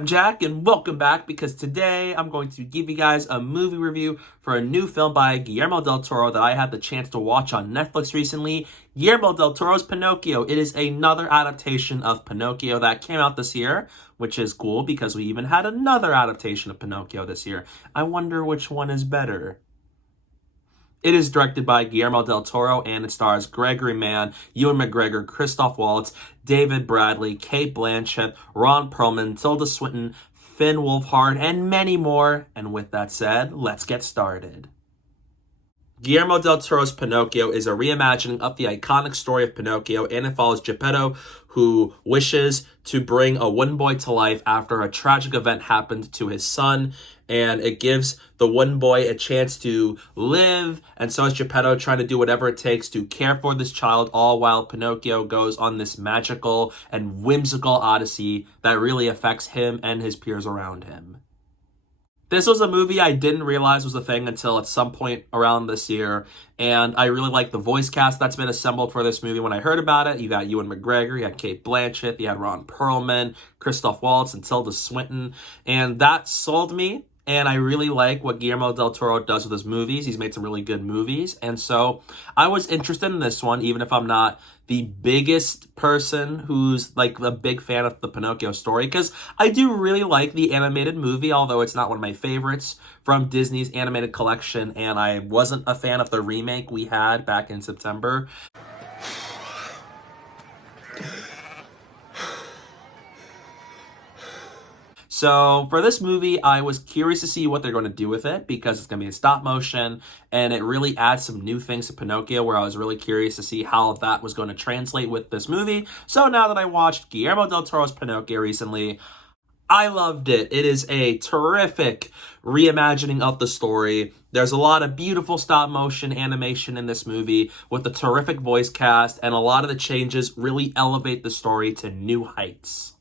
I'm Jack, and welcome back, because today I'm going to give you guys a movie review for a new film by Guillermo del Toro that I had the chance to watch on Netflix recently. Guillermo del Toro's Pinocchio. It is another adaptation of Pinocchio that came out this year, which is cool because we even had another adaptation of Pinocchio this year. I wonder which one is better. It is directed by Guillermo del Toro, and it stars Gregory Mann, Ewan McGregor, Christoph Waltz, David Bradley, Cate Blanchett, Ron Perlman, Tilda Swinton, Finn Wolfhard, and many more. And with that said, let's get started. Guillermo del Toro's Pinocchio is a reimagining of the iconic story of Pinocchio, and it follows Geppetto, who wishes to bring a wooden boy to life after a tragic event happened to his son, and it gives the wooden boy a chance to live, and so is Geppetto trying to do whatever it takes to care for this child, all while Pinocchio goes on this magical and whimsical odyssey that really affects him and his peers around him. This was a movie I didn't realize was a thing until at some point around this year, and I really like the voice cast that's been assembled for this movie. When I heard about it, you got Ewan McGregor, you had Cate Blanchett, you had Ron Perlman, Christoph Waltz, and Tilda Swinton, and that sold me. And I really like what Guillermo del Toro does with his movies. He's made some really good movies. And so I was interested in this one, even if I'm not the biggest person who's like a big fan of the Pinocchio story, because I do really like the animated movie, although it's not one of my favorites from Disney's animated collection. And I wasn't a fan of the remake we had back in September. So for this movie, I was curious to see what they're going to do with it, because it's going to be in stop motion, and it really adds some new things to Pinocchio, where I was really curious to see how that was going to translate with this movie. So now that I watched Guillermo del Toro's Pinocchio recently, I loved it. It is a terrific reimagining of the story. There's a lot of beautiful stop motion animation in this movie with a terrific voice cast, and a lot of the changes really elevate the story to new heights.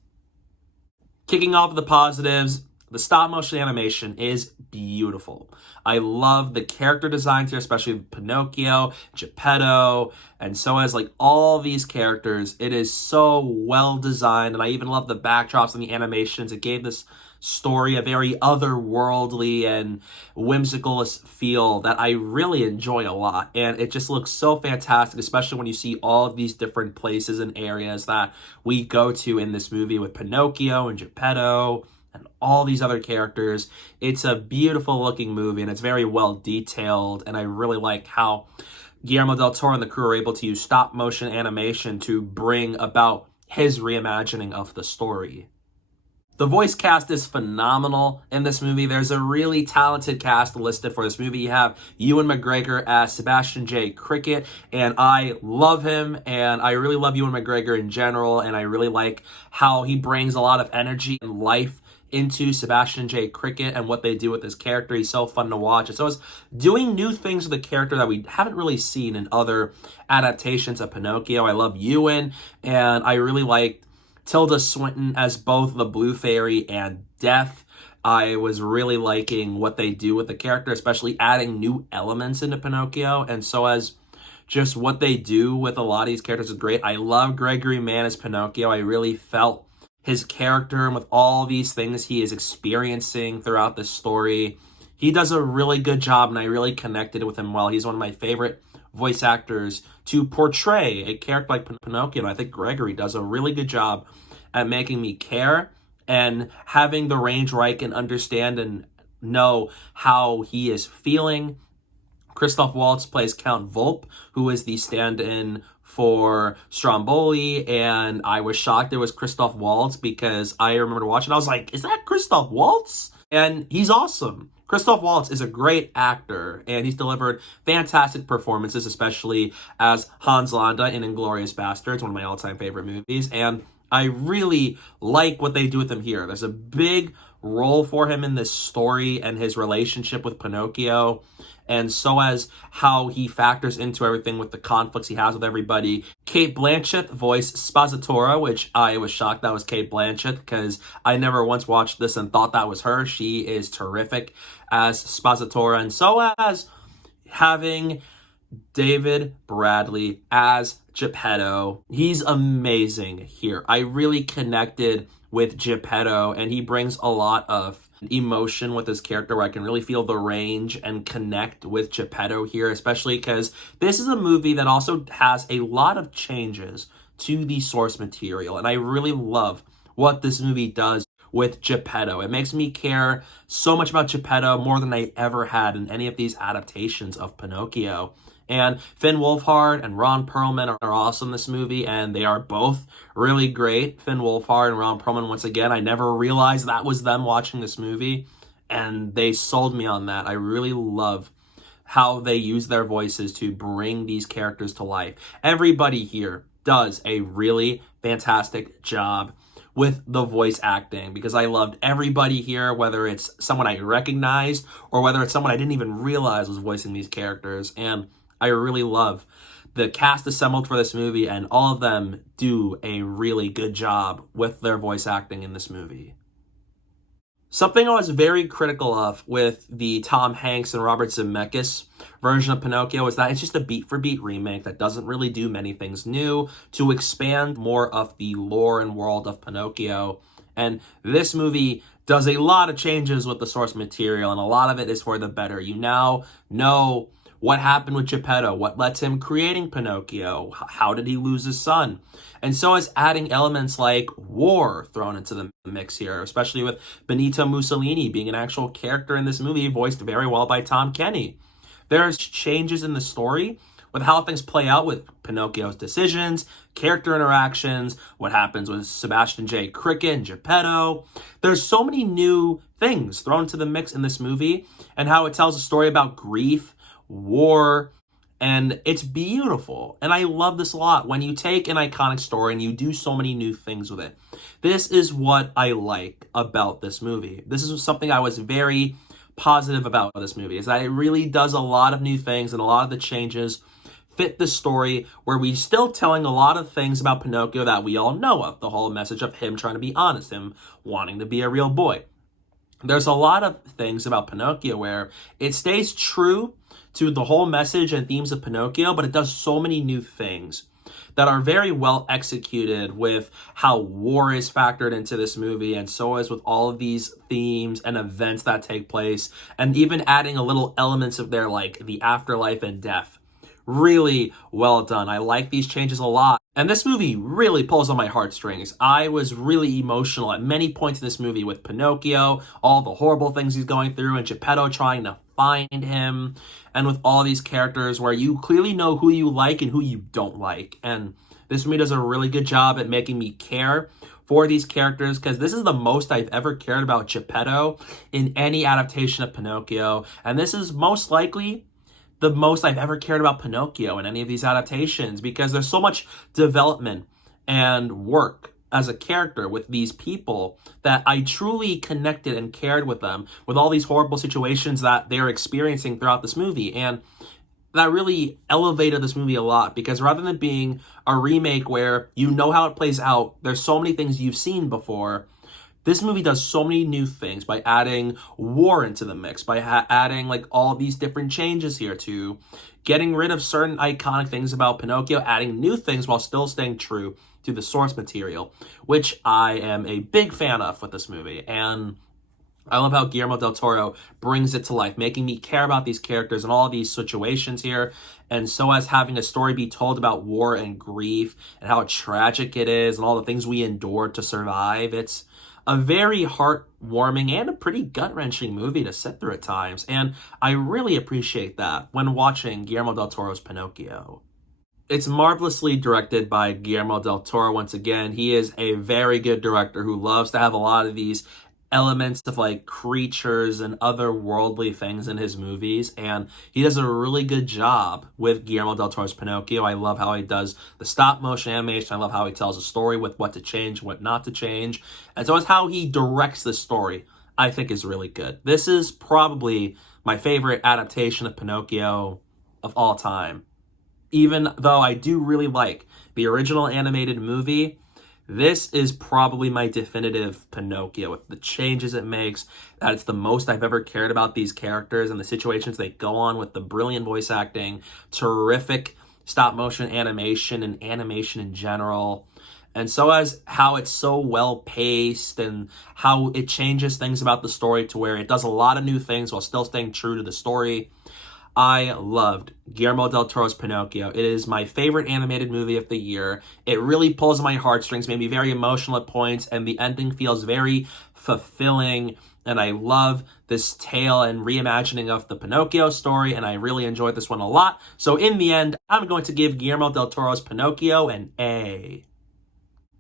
Kicking off the positives, the stop motion animation is beautiful. I love the character designs here, especially Pinocchio, Geppetto, and so as like all these characters. It is so well designed, and I even love the backdrops and the animations. It gave this story a very otherworldly and whimsical feel that I really enjoy a lot, and it just looks so fantastic, especially when you see all of these different places and areas that we go to in this movie with Pinocchio and Geppetto and all these other characters. It's a beautiful looking movie, and it's very well detailed, and I really like how Guillermo del Toro and the crew are able to use stop motion animation to bring about his reimagining of the story. The voice cast is phenomenal in this movie. There's a really talented cast listed for this movie. You have Ewan McGregor as Sebastian J. Cricket, and I love him, and I really love Ewan McGregor in general, and I really like how he brings a lot of energy and life into Sebastian J. Cricket and what they do with his character. He's so fun to watch. And so it's doing new things with the character that we haven't really seen in other adaptations of Pinocchio. I love Ewan, and I really like Tilda Swinton as both the Blue Fairy and Death. I was really liking what they do with the character, especially adding new elements into Pinocchio. And so as just what they do with a lot of these characters is great. I love Gregory Mann as Pinocchio. I really felt his character and with all these things he is experiencing throughout this story. He does a really good job, and I really connected with him well. He's one of my favorite voice actors to portray a character like Pinocchio, and I think Gregory does a really good job at making me care and having the range where I can understand and know how he is feeling. Christoph Waltz plays Count Volpe, who is the stand-in for Stromboli, and I was shocked it was Christoph Waltz, because I remember watching, I was like, is that Christoph Waltz? And he's awesome. Christoph Waltz is a great actor, and he's delivered fantastic performances, especially as Hans Landa in Inglourious Basterds, one of my all-time favorite movies, and I really like what they do with him here. There's a big role for him in this story and his relationship with Pinocchio, and so as how he factors into everything with the conflicts he has with everybody. Cate Blanchett voiced Spazzatura, which I was shocked that was Cate Blanchett, because I never once watched this and thought that was her. She is terrific as Spazzatura, and so as having David Bradley as Geppetto. He's amazing here. I really connected with Geppetto, and he brings a lot of emotion with his character where I can really feel the range and connect with Geppetto here, especially because this is a movie that also has a lot of changes to the source material, and I really love what this movie does with Geppetto. It makes me care so much about Geppetto more than I ever had in any of these adaptations of Pinocchio. And Finn Wolfhard and Ron Perlman are also in this movie, and they are both really great. Finn Wolfhard and Ron Perlman, once again, I never realized that was them watching this movie, and they sold me on that. I really love how they use their voices to bring these characters to life. Everybody here does a really fantastic job with the voice acting, because I loved everybody here, whether it's someone I recognized or whether it's someone I didn't even realize was voicing these characters. And I really love the cast assembled for this movie, and all of them do a really good job with their voice acting in this movie. Something I was very critical of with the Tom Hanks and Robert Zemeckis version of Pinocchio is that it's just a beat-for-beat remake that doesn't really do many things new to expand more of the lore and world of Pinocchio. And this movie does a lot of changes with the source material, and a lot of it is for the better. You now know what happened with Geppetto, what led to him creating Pinocchio, how did he lose his son? And so is adding elements like war thrown into the mix here, especially with Benito Mussolini being an actual character in this movie, voiced very well by Tom Kenny. There's changes in the story with how things play out with Pinocchio's decisions, character interactions, what happens with Sebastian J. Cricket and Geppetto. There's so many new things thrown into the mix in this movie, and how it tells a story about grief, war, and it's beautiful. And I love this a lot. When you take an iconic story and you do so many new things with it, this is what I like about this movie. This is something I was very positive about this movie, is that it really does a lot of new things, and a lot of the changes fit the story, where we're still telling a lot of things about Pinocchio that we all know of. The whole message of him trying to be honest, him wanting to be a real boy. There's a lot of things about Pinocchio where it stays true to the whole message and themes of Pinocchio, but it does so many new things that are very well executed with how war is factored into this movie, and so is with all of these themes and events that take place, and even adding a little elements of their, like the afterlife and death. Really well done. I like these changes a lot. And this movie really pulls on my heartstrings. I was really emotional at many points in this movie with Pinocchio, all the horrible things he's going through, and Geppetto trying to find him, and with all these characters where you clearly know who you like and who you don't like. And this movie does a really good job at making me care for these characters, because this is the most I've ever cared about Geppetto in any adaptation of Pinocchio. And this is most likely the most I've ever cared about Pinocchio in any of these adaptations, because there's so much development and work as a character with these people that I truly connected and cared with them, with all these horrible situations that they're experiencing throughout this movie. And that really elevated this movie a lot, because rather than being a remake where you know how it plays out, there's so many things you've seen before, this movie does so many new things by adding war into the mix, by adding like all these different changes here, to getting rid of certain iconic things about Pinocchio, adding new things while still staying true to the source material, which I am a big fan of with this movie. And I love how Guillermo del Toro brings it to life, making me care about these characters and all these situations here. And so as having a story be told about war and grief and how tragic it is and all the things we endured to survive, it's a very heartwarming and a pretty gut-wrenching movie to sit through at times. And I really appreciate that when watching Guillermo del Toro's Pinocchio. It's marvelously directed by Guillermo del Toro once again. He is a very good director who loves to have a lot of these elements of like creatures and otherworldly things in his movies, and he does a really good job with Guillermo del Toro's Pinocchio. I love how he does the stop motion animation. I love how he tells a story with what to change, what not to change, and so it's how he directs the story, I think, is really good. This is probably my favorite adaptation of Pinocchio of all time. Even though I do really like the original animated movie, This is probably my definitive Pinocchio with the changes it makes. That it's the most I've ever cared about these characters and the situations they go on, with the brilliant voice acting, terrific stop motion animation and animation in general. And so as how it's so well paced and how it changes things about the story to where it does a lot of new things while still staying true to the story. I loved Guillermo del Toro's Pinocchio. It is my favorite animated movie of the year. It really pulls my heartstrings, made me very emotional at points, and the ending feels very fulfilling. And I love this tale and reimagining of the Pinocchio story, and I really enjoyed this one a lot. So in the end, I'm going to give Guillermo del Toro's Pinocchio an A.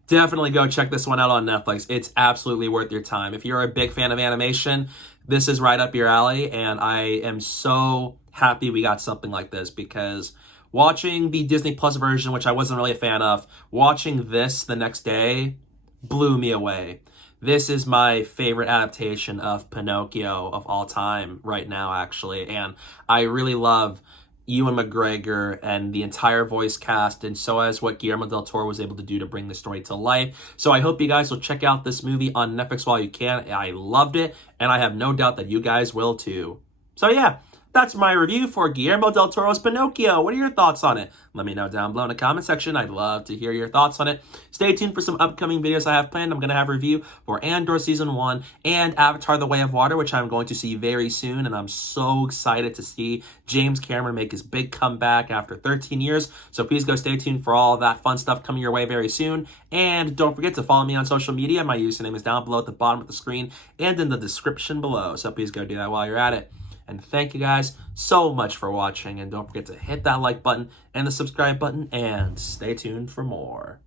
Definitely go check this one out on Netflix. It's absolutely worth your time. If you're a big fan of animation, this is right up your alley, and I am so happy we got something like this, because watching the Disney Plus version, which I wasn't really a fan of, watching this the next day blew me away. This is my favorite adaptation of Pinocchio of all time right now, actually, and I really love Ewan McGregor and the entire voice cast, and so as what Guillermo del Toro was able to do to bring the story to life. So I hope you guys will check out this movie on Netflix while you can. I loved it, and I have no doubt that you guys will too. So yeah, that's my review for Guillermo del Toro's Pinocchio. What are your thoughts on it? Let me know down below in the comment section. I'd love to hear your thoughts on it. Stay tuned for some upcoming videos I have planned. I'm going to have a review for Andor Season 1 and Avatar The Way of Water, which I'm going to see very soon. And I'm so excited to see James Cameron make his big comeback after 13 years. So please go stay tuned for all that fun stuff coming your way very soon. And don't forget to follow me on social media. My username is down below at the bottom of the screen and in the description below. So please go do that while you're at it. And thank you guys so much for watching. And don't forget to hit that like button and the subscribe button. And stay tuned for more.